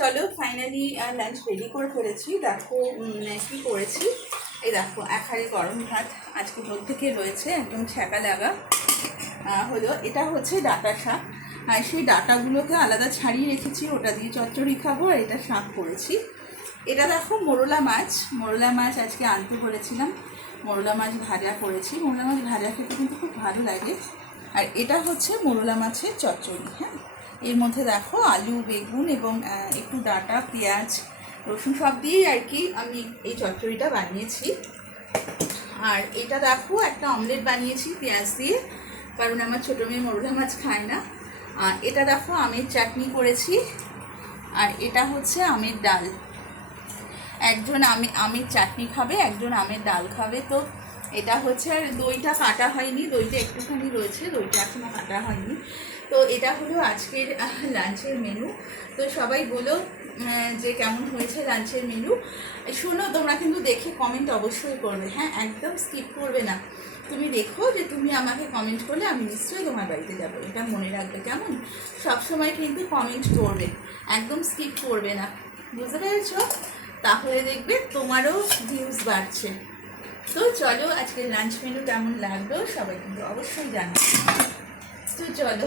চলো finally lunch ready করে ফেলেছি। দেখো কি করেছি। এই দেখো এক হাঁড়ি গরম ভাত আজকে রোদ থেকে রয়েছে, একদম ছ্যাঁকা লাগা। হলো এটা হচ্ছে ডাঁটা শাক, আর সেই ডাঁটাগুলোকে আলাদা ছাড়িয়ে রেখেছি, ওটা দিয়ে চচ্চড়ি খাবো। আর এটা শাক করেছি। এটা দেখো মোরলা মাছ আজকে আনতে বলেছিলাম, মোরলা মাছ ভাজা করেছি। মোরলা মাছ ভাজা খেতে কিন্তু খুব ভালো লাগে। আর এটা হচ্ছে মোরলা মাছের চচ্চড়ি। হ্যাঁ, এর মধ্যে দেখো আলু, বেগুন এবং একটু ডাঁটা, পেঁয়াজ, রসুন সব দিয়েই আর কি আমি এই চচ্চড়িটা বানিয়েছি। আর এটা দেখো একটা অমলেট বানিয়েছি পেঁয়াজ দিয়ে, কারণ আমার ছোটো মেয়ে মোরলা মাছ খায় না। আর এটা দেখো আমের চাটনি করেছি। আর এটা হচ্ছে আমের ডাল। একজন আমের চাটনি খাবে, একজন আমের ডাল খাবে। তো এটা হচ্ছে, আর দইটা কাটা হয়নি, দইটা একটুখানি রয়েছে, দইটা এখনও কাটা হয়নি। তো এটা হলো আজকের লাঞ্চের মেনু। তো সবাই বলো যে কেমন হয়েছে লাঞ্চের মেনু। শোনো, তোমরা কিন্তু দেখে কমেন্ট অবশ্যই করবে। হ্যাঁ, একদম স্কিপ করবে না। তুমি দেখো যে তুমি আমাকে কমেন্ট করলে আমি নিশ্চয়ই তোমার বাড়িতে যাবো, এটা মনে রাখবে কেমন। সবসময় কিন্তু কমেন্ট করবে, একদম স্কিপ করবে না, বুঝতে পেরেছো? তাহলে দেখবে তোমারও ভিউজ বাড়ছে। তো চলো আজকের লাঞ্চ মেনু কেমন লাগলো সবাই কিন্তু অবশ্যই জানাবে। তো চলো।